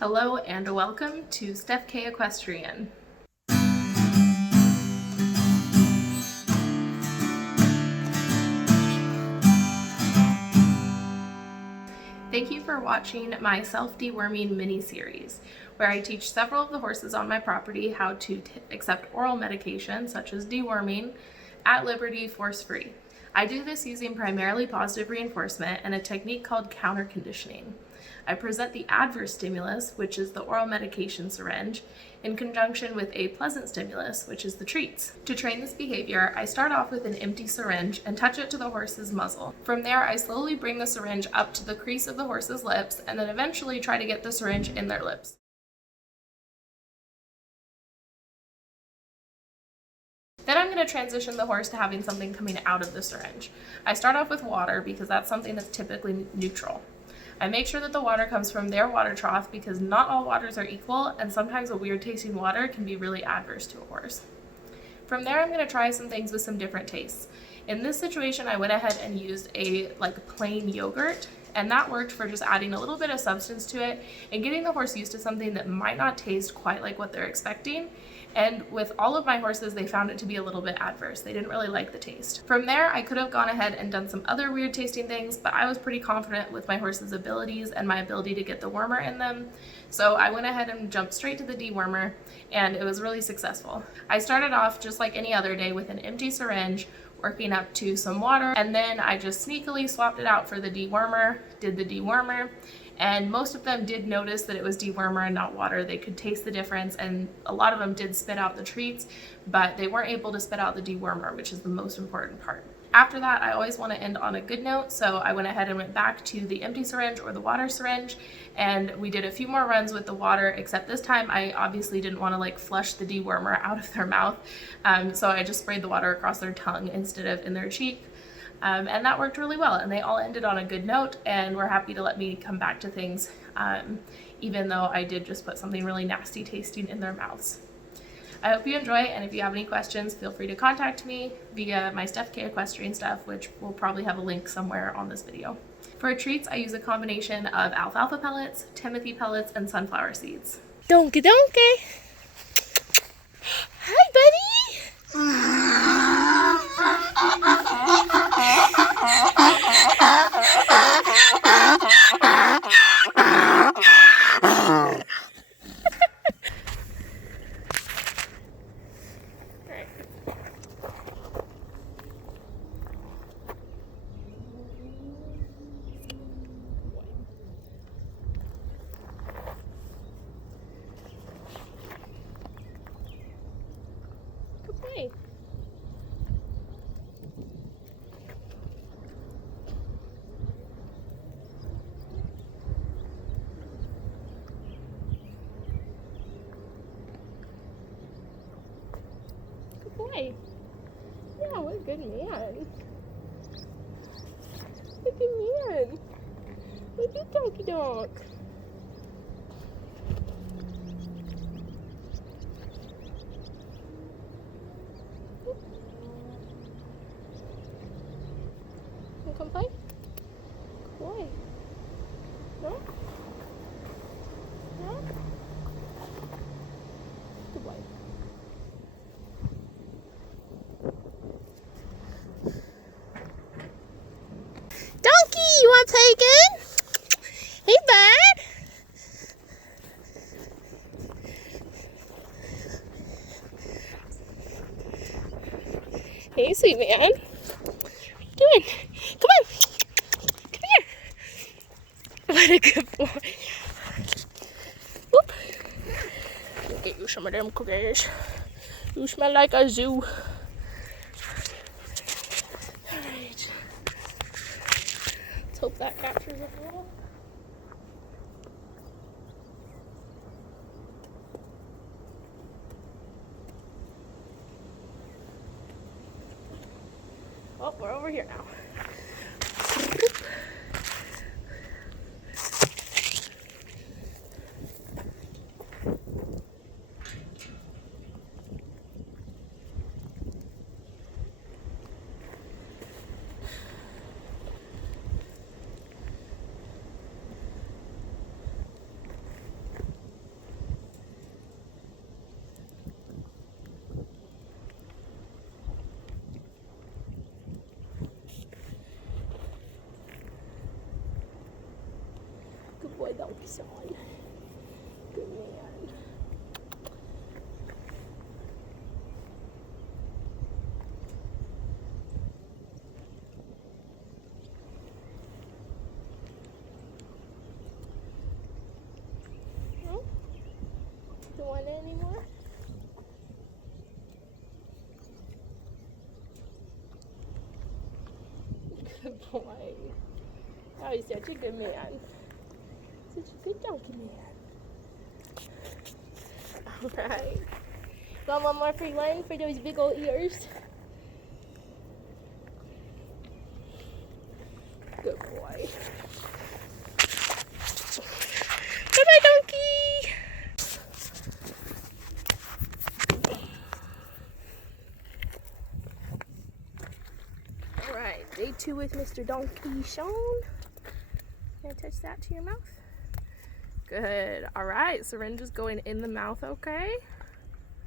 Hello and welcome to Steph K Equestrian. Thank you for watching my self-deworming mini-series, where I teach several of the horses on my property how to accept oral medication, such as deworming, at liberty force-free. I do this using primarily positive reinforcement and a technique called counter-conditioning. I present the adverse stimulus, which is the oral medication syringe, in conjunction with a pleasant stimulus, which is the treats. To train this behavior, I start off with an empty syringe and touch it to the horse's muzzle. From there, I slowly bring the syringe up to the crease of the horse's lips and then eventually try to get the syringe in their lips. Then I'm going to transition the horse to having something coming out of the syringe. I start off with water because that's something that's typically neutral. I make sure that the water comes from their water trough because not all waters are equal, and sometimes a weird tasting water can be really adverse to a horse. From there, I'm going to try some things with some different tastes. In this situation, I went ahead and used a plain yogurt, and that worked for just adding a little bit of substance to it and getting the horse used to something that might not taste quite like what they're expecting. And with all of my horses, they found it to be a little bit adverse. They didn't really like the taste. From there, I could have gone ahead and done some other weird tasting things, but I was pretty confident with my horse's abilities and my ability to get the wormer in them. So I went ahead and jumped straight to the dewormer, and it was really successful. I started off just like any other day with an empty syringe, working up to some water, and then I just sneakily swapped it out for the dewormer, did the dewormer, and most of them did notice that it was dewormer and not water. They could taste the difference, and a lot of them did spit out the treats, but they weren't able to spit out the dewormer, which is the most important part. After that, I always want to end on a good note, so I went ahead and went back to the empty syringe or the water syringe, and we did a few more runs with the water, except this time I obviously didn't want to flush the dewormer out of their mouth, so I just sprayed the water across their tongue instead of in their cheek. And that worked really well, and they all ended on a good note and were happy to let me come back to things, even though I did just put something really nasty tasting in their mouths. I hope you enjoy, and if you have any questions, feel free to contact me via my Steph K Equestrian stuff, which will probably have a link somewhere on this video. For treats, I use a combination of alfalfa pellets, timothy pellets, and sunflower seeds. Donkey donkey! Hi, buddy! Good boy. Good boy. Yeah, what a good man. What a good man. Look at Donkey Donk. You come play? Good boy. No? No? Good boy. Donkey, you want to play again? Hey, bud. Hey, sweet man. What are you doing? Come on. Come here. What a good boy. Whoop. I'll get you some of them cookies. You smell like a zoo. Alright. Let's hope that captures it well. Oh, we're over here now. boy, donkey son. Good man. No? Don't want it anymore? Good boy. Oh, he's such a good man. Such a good donkey man. Alright. Want one more free one for those big old ears? Good boy. Bye-bye, donkey! Alright, day 2 with Mr. Donkey Sean. Can I touch that to your mouth? Good. Alright, syringe is going in the mouth, okay?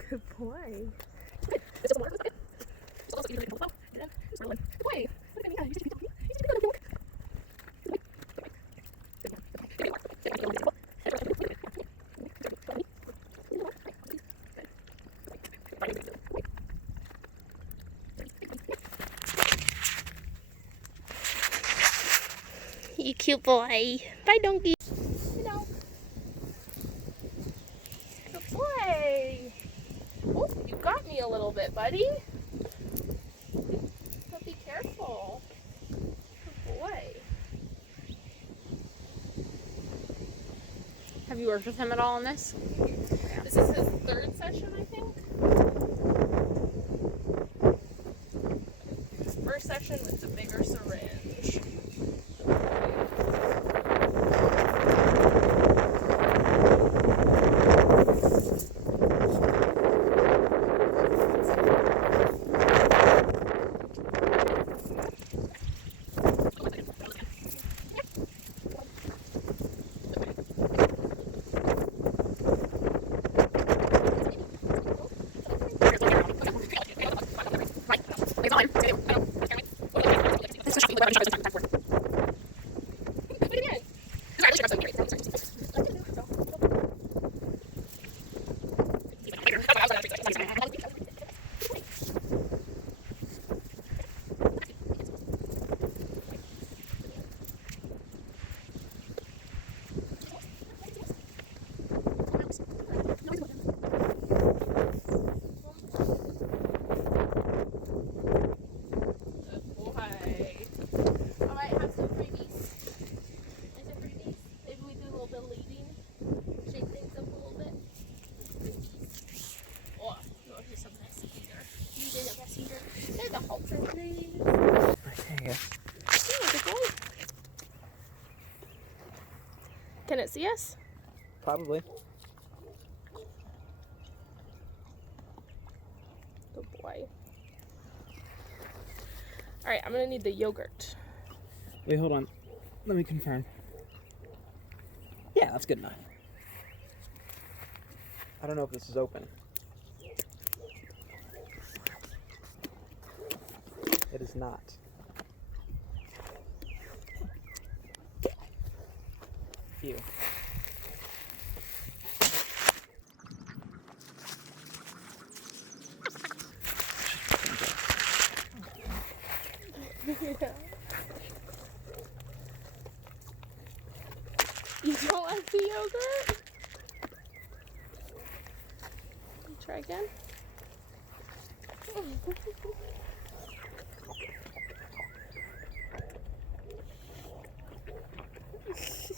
Good boy. You cute boy. Bye, donkey. Hello. Good boy. Oh, you got me a little bit, buddy. But be careful. Good boy. Have you worked with him at all on this? This is his 3rd session, I think. 1st session with the bigger syringe. Can it see us? Probably. Good boy. Alright, I'm gonna need the yogurt. Wait, hold on. Let me confirm. Yeah, that's good enough. I don't know if this is open. It is not. Ew. Yeah. You don't like the yogurt? Try again.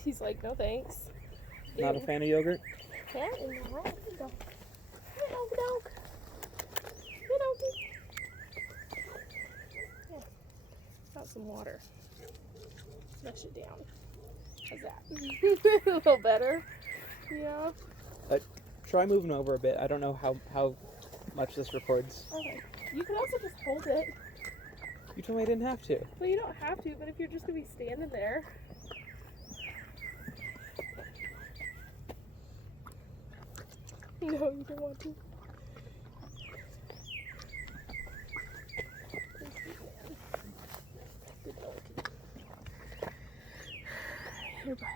He's like, no thanks. Not a fan of yogurt? Yeah, no. Hey, dog. Hey, doggy. Yeah. Got some water. Flush it down. How's that? A little better. Yeah. Try moving over a bit. I don't know how much this records. Okay. You can also just hold it. You told me I didn't have to. Well, you don't have to, but if you're just going to be standing there. No, you don't want to. Good doggy. Here, bud.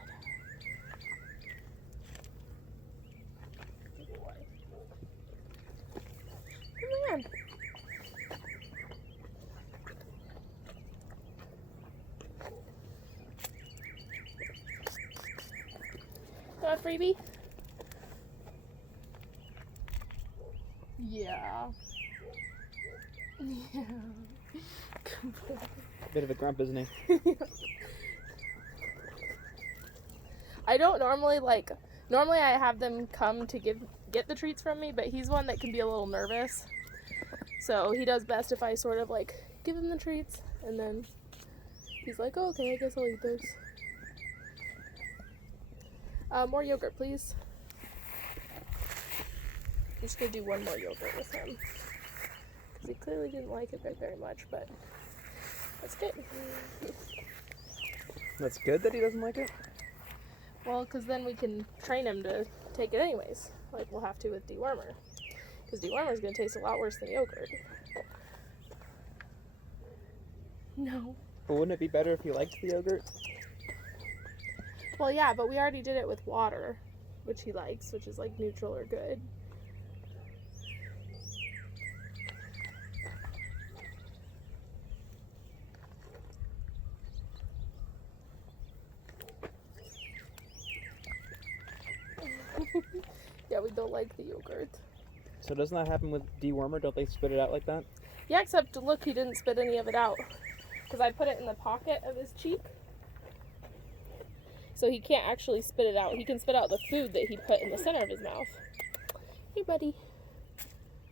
Want a freebie? Yeah. Yeah. Good boy. Bit of a grump, isn't he? I don't normally normally I have them come to get the treats from me, but he's one that can be a little nervous. So he does best if I sort of like give him the treats and then he's like, oh, okay, I guess I'll eat those. More yogurt, please. I'm just gonna do one more yogurt with him. Because he clearly didn't like it very much, but that's good. That's good that he doesn't like it? Well, because then we can train him to take it anyways, like we'll have to with dewormer. Because dewormer is going to taste a lot worse than yogurt. No. But wouldn't it be better if he liked the yogurt? Well, yeah, but we already did it with water, which he likes, which is like neutral or good. Yeah, we don't like the yogurt. So doesn't that happen with dewormer? Don't they spit it out like that? Yeah, except look, he didn't spit any of it out. Because I put it in the pocket of his cheek. So he can't actually spit it out. He can spit out the food that he put in the center of his mouth. Hey, buddy.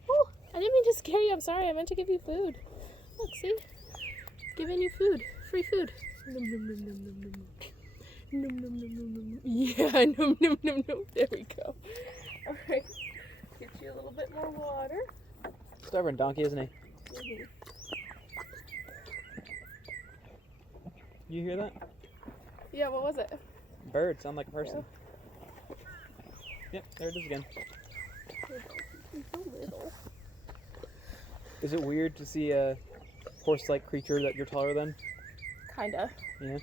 Oh, I didn't mean to scare you. I'm sorry. I meant to give you food. Look, see? Giving you food. Free food. Nom, nom, nom, nom, nom, nom. Nom, nom, nom, nom, nom. Yeah, nom, nom, nom, nom. There we go. All right. Get you a little bit more water. Stubborn donkey, isn't he? Mm-hmm. You hear that? Yeah, what was it? Bird sound like a person. Yep, there it is again. He's so little. Is it weird to see a horse-like creature that you're taller than? Kinda. Yeah.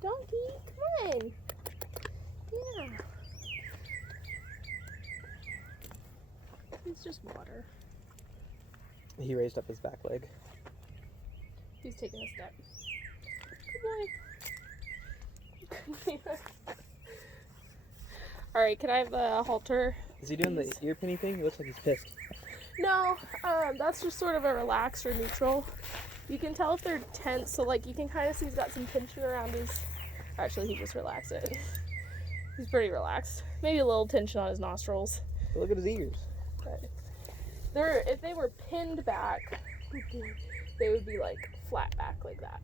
Donkey, come on. Yeah. It's just water. He raised up his back leg. He's taking a step. Good boy. Alright, can I have the halter? Is he doing the ear pinny thing? He looks like he's pissed. No, that's just sort of a relaxed or neutral. You can tell if they're tense, so like you can kind of see he's got some tension around his... Actually, he just relaxed it. He's pretty relaxed. Maybe a little tension on his nostrils. But look at his ears. But if they were pinned back, they would be like flat back like that.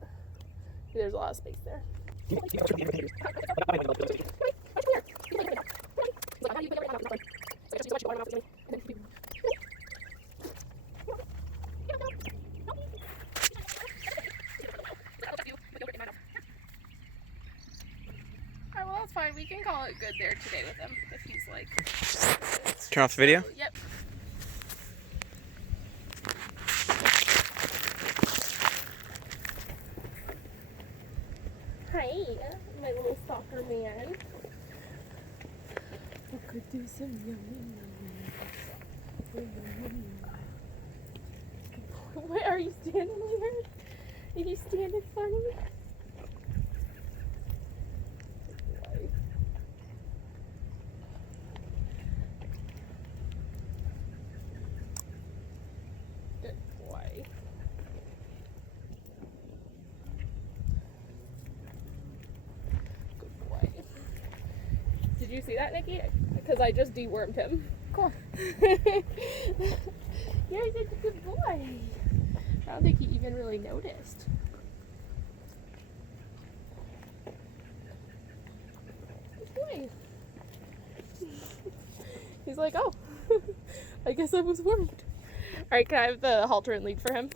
There's a lot of space there. Alright, well that's fine. We can call it good there today with him if he's like... Turn off the video? Yep. Hi, my little stalker man. We could do some yummy. Wait, are you standing weird? Are you standing funny? Good boy. Good boy. Did you see that, Nikki? Because I just dewormed him. Cool. You're such a good boy. I don't think he even really noticed. Good boy. He's like, oh, I guess I was warmed. Alright, can I have the halter and lead for him?